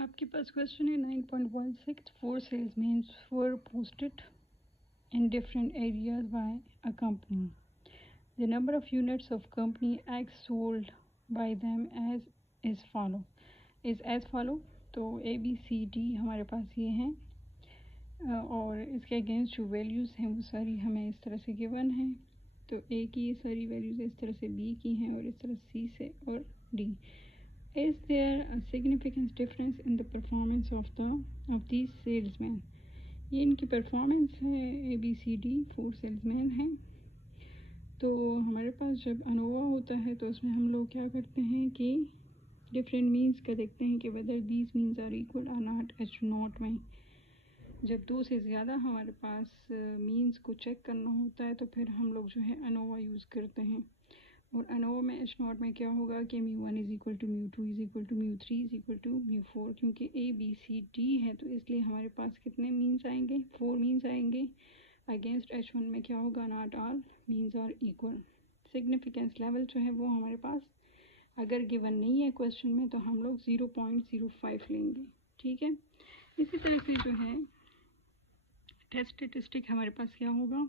आपके पास क्वेश्चन है 9.16 4 salesmen were posted in different areas by a company. The number of units of company X sold by them is as follow. तो A B C D हमारे पास ये हैं और इसके against जो values हैं वो सारी हमें इस तरह से गिवन हैं। तो A की ये सारी वैल्यूज़ इस तरह से B की हैं और इस तरह C से और D. Is there a significant difference in the performance of these salesmen? ये इनकी परफॉर्मेंस है ABCD 4 सेल्समैन हैं। तो हमारे पास जब अनोवा होता है तो उसमें हम लोग क्या करते हैं कि डिफरेंट मीन्स का देखते हैं कि whether these means are equal or not H not में। जब दो से ज़्यादा हमारे पास मीन्स को चेक करना होता है तो फिर हम लोग जो है अनोवा यूज़ करते हैं। और अनोवा में एच नॉट में क्या होगा कि μ1 is equal to μ2 is equal to μ3 is equal to μ4। क्योंकि ABCD है तो इसलिए हमारे पास कितने मीन्स आएंगे, 4 मीन्स आएंगे। अगेंस्ट H1 में क्या होगा, not all means are equal. Significance level जो है वो हमारे पास अगर गिवन नहीं है क्वेश्चन में तो हम लोग 0.05 लेंगे। ठीक है, इसी तरह से जो है टेस्ट स्टेटिस्टिक हमारे पास क्या होगा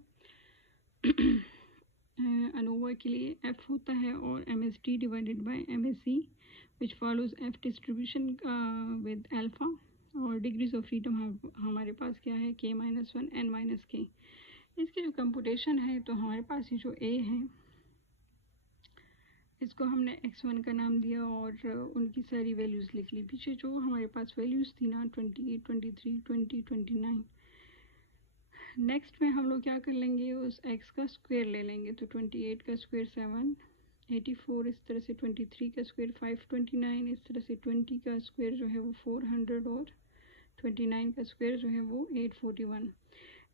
अनोवा के लिए F होता है और MSD divided by MSE which follows F distribution with alpha. और डिग्रीज ऑफ फ्रीडम हमारे पास क्या है K-1 N-K। इसकी जो कंप्यूटेशन है तो हमारे पास ये जो A है इसको हमने x1 का नाम दिया और उनकी सारी वैल्यूज़ लिख ली। पीछे जो हमारे पास वैल्यूज़ थी ना 28, 23, 20, 29। नेक्स्ट में हम लोग क्या कर लेंगे, उस x का स्क्वायर ले लेंगे। तो 28 का स्क्वायर 7, 84 इस तरह से, 23 का स्क्वायर 529 इस तरह से, 20 का स्क्वायर जो है वो 400 और 29 का स्क्वायर जो है वो 841।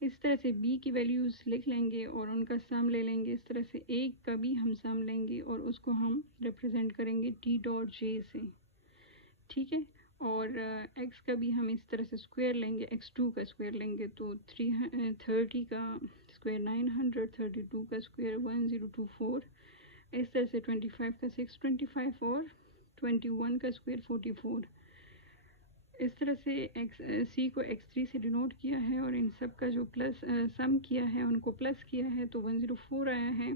इस तरह से b की वैल्यूज़ लिख लेंगे और उनका सम ले लेंगे। इस तरह से a का भी हम सम लेंगे और उसको हम रिप्रेजेंट करेंगे t.j से। ठीक है, और x का भी हम इस तरह से स्क्वायर लेंगे, x2 का स्क्वायर लेंगे। तो 330 का स्क्वायर 900, 32 का स्क्वायर 1024 इस तरह से, 25 का 625 और 21 का स्क्वायर 44 इस तरह से। C को x3 से डिनोट किया है और इन सब का जो प्लस सम किया है उनको प्लस किया है तो 104 आया है।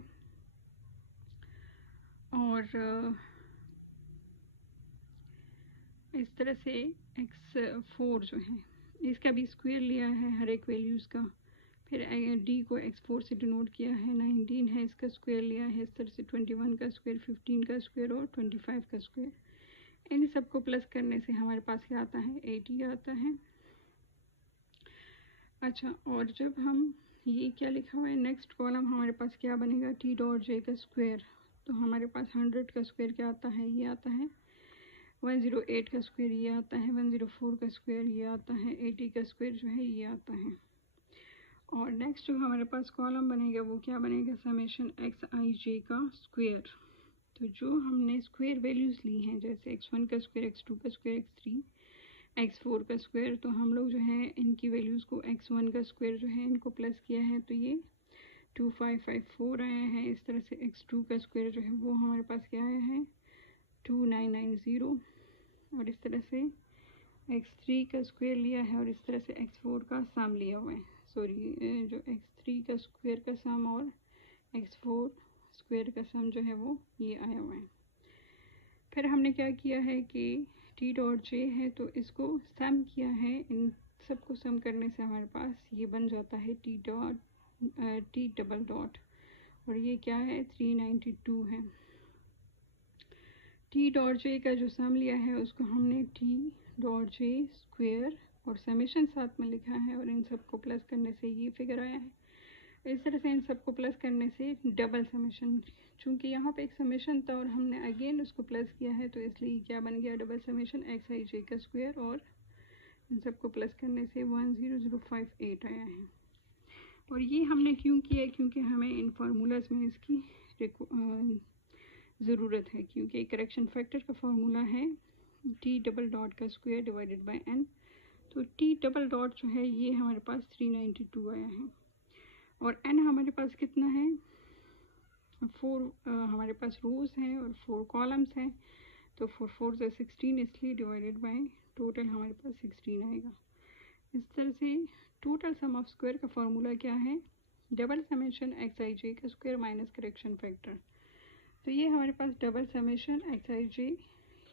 और इस तरह से x4 जो है इसका भी स्क्वायर लिया है हर एक वैल्यूज़ का। फिर D को x4 से डिनोट किया है, 19 है इसका स्क्वायर लिया है इस तरह से, 21 का स्क्वायर, 15 का स्क्वायर और 25 का स्क्वायर। इन सबको प्लस करने से हमारे पास क्या आता है, 80 आता है। अच्छा, और जब हम ये क्या लिखा हुआ है, नेक्स्ट कॉलम हमारे पास क्या बनेगा, t.j का स्क्वायर। तो हमारे पास 100 का स्क्वायर क्या आता है, ये आता है। 108 का स्क्वायर ये आता है, 104 का स्क्वायर ये आता है, 80 का स्क्वायर जो है ये आता है। और नेक्स्ट जो हमारे पास कॉलम बनेगा वो क्या बनेगा, समेशन xij का स्क्वायर। तो जो हमने स्क्वायर वैल्यूज़ ली हैं जैसे x1 का स्क्वायर, x2 का स्क्वायर, x3, x4 का स्क्वायर, तो हम लोग जो है इनकी वैल्यूज़ को x1 का स्क्वायर जो है इनको प्लस किया है तो ये 2554 आया है। इस तरह से x2 का स्क्वायर जो है वो हमारे पास क्या आया है, 2990। और इस तरह से x3 का स्क्वायर लिया है और इस तरह से x4 का सम लिया हुआ है। सॉरी, जो x3 का स्क्वायर का सम और x4 स्क्वायर का सम जो है वो ये आया हुआ है। फिर हमने क्या किया है कि t.j है तो इसको सम किया है, इन सबको सम करने से हमारे पास ये बन जाता है t डबल डॉट, और ये क्या है 392 है। t.j का जो सम लिया है उसको हमने t.j स्क्वायर और समेशन साथ में लिखा है और इन सबको प्लस करने से ये फिगर आया है। इस तरह से इन सबको प्लस करने से डबल समेशन, चूँकि यहाँ पे एक समेशन था और हमने अगेन उसको प्लस किया है तो इसलिए क्या बन गया, डबल समेशन xij का स्क्वायर और इन सबको प्लस करने से 10058 आया है। और ये हमने क्यों किया, क्योंकि हमें इन फार्मूलाज में इसकी ज़रूरत है, क्योंकि करेक्शन फैक्टर का फार्मूला है t डबल डॉट का स्क्वायर डिवाइडेड बाय n। तो t डबल डॉट जो है ये हमारे पास 392 आया है और n हमारे पास कितना है, 4 हमारे पास रोज़ हैं और 4 कॉलम्स हैं। तो 4 4 से 16 इसलिए डिवाइडेड बाय टोटल हमारे पास 16 आएगा। इस तरह से टोटल सम ऑफ स्क्वायर का फॉर्मूला क्या है, डबल समेशन एक्स आई जे का स्क्वायर माइनस करेक्शन फैक्टर। तो ये हमारे पास डबल समेशन एक्स आई जे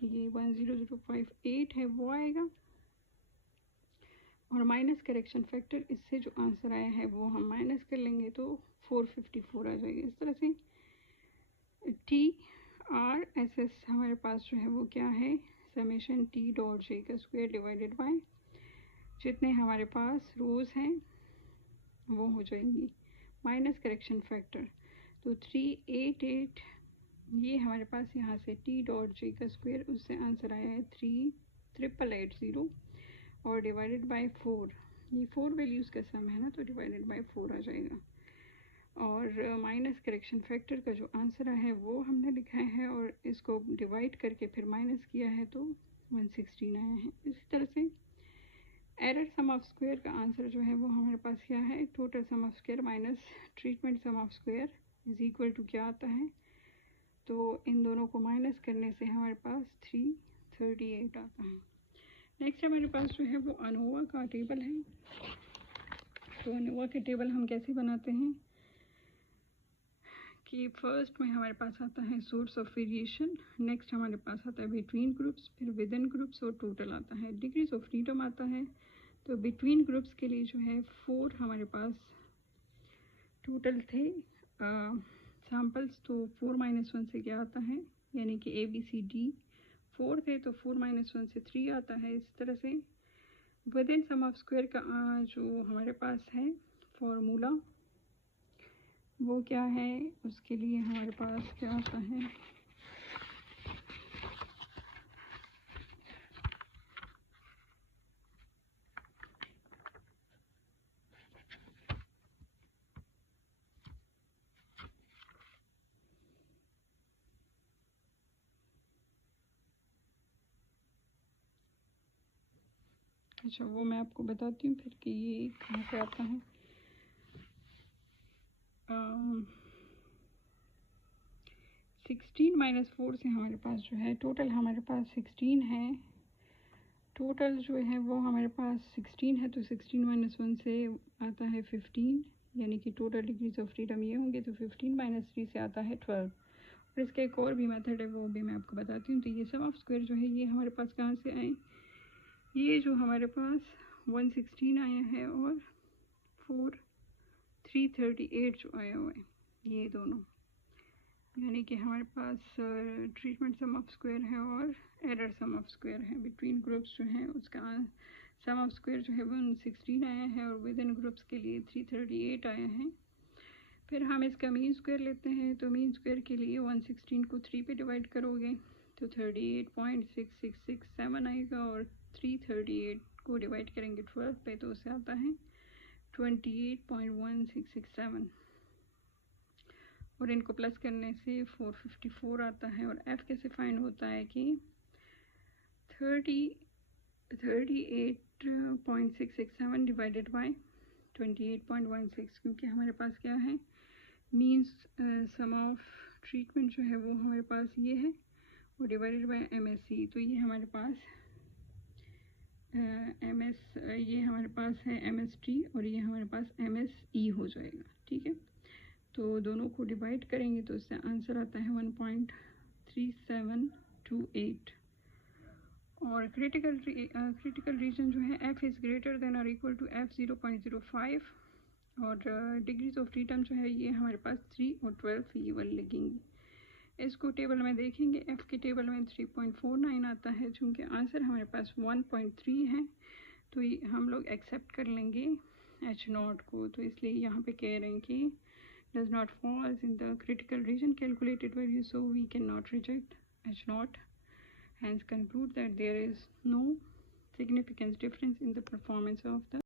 ये 10058 है वो आएगा, और माइनस करेक्शन फैक्टर इससे जो आंसर आया है वो हम माइनस कर लेंगे तो 454 आ जाएगा। इस तरह से टी आर एस एस हमारे पास जो है वो क्या है, समेशन टी डॉट जे का स्क्वायर डिवाइडेड बाय जितने हमारे पास रोज हैं वो हो जाएंगी माइनस करेक्शन फैक्टर। तो 388 ये हमारे पास यहाँ से टी डॉट जे का स्क्वायर, उससे आंसर आया है 3880 और डिवाइडेड बाय 4, ये 4 वैल्यूज़ का सम है ना, तो डिवाइडेड बाय 4 आ जाएगा। और माइनस करेक्शन फैक्टर का जो आंसर है वो हमने लिखा है और इसको डिवाइड करके फिर माइनस किया है तो 116 आया है। इसी तरह से एरर सम ऑफ स्क्वायर का आंसर जो है वो हमारे पास क्या है, total sum of square minus treatment sum of square is equal to क्या आता है, तो इन दोनों को माइनस करने से हमारे पास 338 आता है। नेक्स्ट हमारे पास जो है वो अनोवा का टेबल है। तो अनोवा के टेबल हम कैसे बनाते हैं कि फर्स्ट में हमारे पास आता है सोर्स ऑफ वेरिएशन, नेक्स्ट हमारे पास आता है बिटवीन ग्रुप्स, फिर विद इन ग्रुप्स और टोटल आता है, डिग्रीज ऑफ फ्रीडम आता है। तो बिटवीन ग्रुप्स के लिए जो है 4 हमारे पास टोटल थे सैम्पल्स, तो 4 - 1 से क्या आता है, यानी कि ABCD 4 थे तो 4 - 1 से 3 आता है। इस तरह से within sum of square का जो हमारे पास है फॉर्मूला वो क्या है, उसके लिए हमारे पास क्या आता है, अच्छा वो मैं आपको बताती हूँ फिर कि ये कहाँ से आता है। 16 - 4 से हमारे पास जो है टोटल हमारे पास 16 है, टोटल जो है वो हमारे पास 16 है, तो 16 - 1 से आता है 15, यानी कि टोटल डिग्रीज ऑफ फ्रीडम ये होंगे, तो 15 - 3 से आता है 12। और इसका एक और भी मेथड है वो भी मैं आपको बताती हूँ। तो ये सम ऑफ स्क्वायर जो है ये हमारे पास कहाँ से आए, ये जो हमारे पास 116 आया है और 338 जो आया हुआ है, ये दोनों, यानी कि हमारे पास ट्रीटमेंट सम ऑफ स्क्वायर है और एरर सम ऑफ स्क्वायर है। बिटवीन ग्रुप्स जो है उसका सम ऑफ स्क्वायर जो है वो 116 आया है और विद इन ग्रुप्स के लिए 338 आया है। फिर हम इसका मीन स्क्वायर लेते हैं, तो मीन स्क्वायर के लिए 116 को 3 पे डिवाइड करोगे तो 38.6667 आएगा, और 338 को डिवाइड करेंगे 12 पे तो उससे आता है 28.1667, और इनको प्लस करने से 454 आता है। और एफ कैसे फाइंड होता है कि 38.667 डिवाइडेड बाय 28.16, क्योंकि हमारे पास क्या है मीन्स सम ऑफ ट्रीटमेंट जो है वो हमारे पास ये है और डिवाइडेड बाय MSE, तो ये हमारे पास ये हमारे पास है MST और ये हमारे पास MSE हो जाएगा। ठीक है, तो दोनों को डिवाइड करेंगे तो इससे आंसर आता है 1.3728। और क्रिटिकल रीजन जो है F इज़ ग्रेटर देन और इक्वल टू F 0.05, और डिग्रीज ऑफ फ्रीडम जो है ये हमारे पास 3 और 12 ये वाली लगेंगी। इसको टेबल में देखेंगे, F के टेबल में 3.49 आता है, चूँकि आंसर हमारे पास 1.3 है तो हम लोग एक्सेप्ट कर लेंगे H0 को। तो इसलिए यहाँ पे कह रहे हैं कि does not falls in the critical region calculated value, so we cannot reject H0, hence conclude that there is no significant difference in the performance of the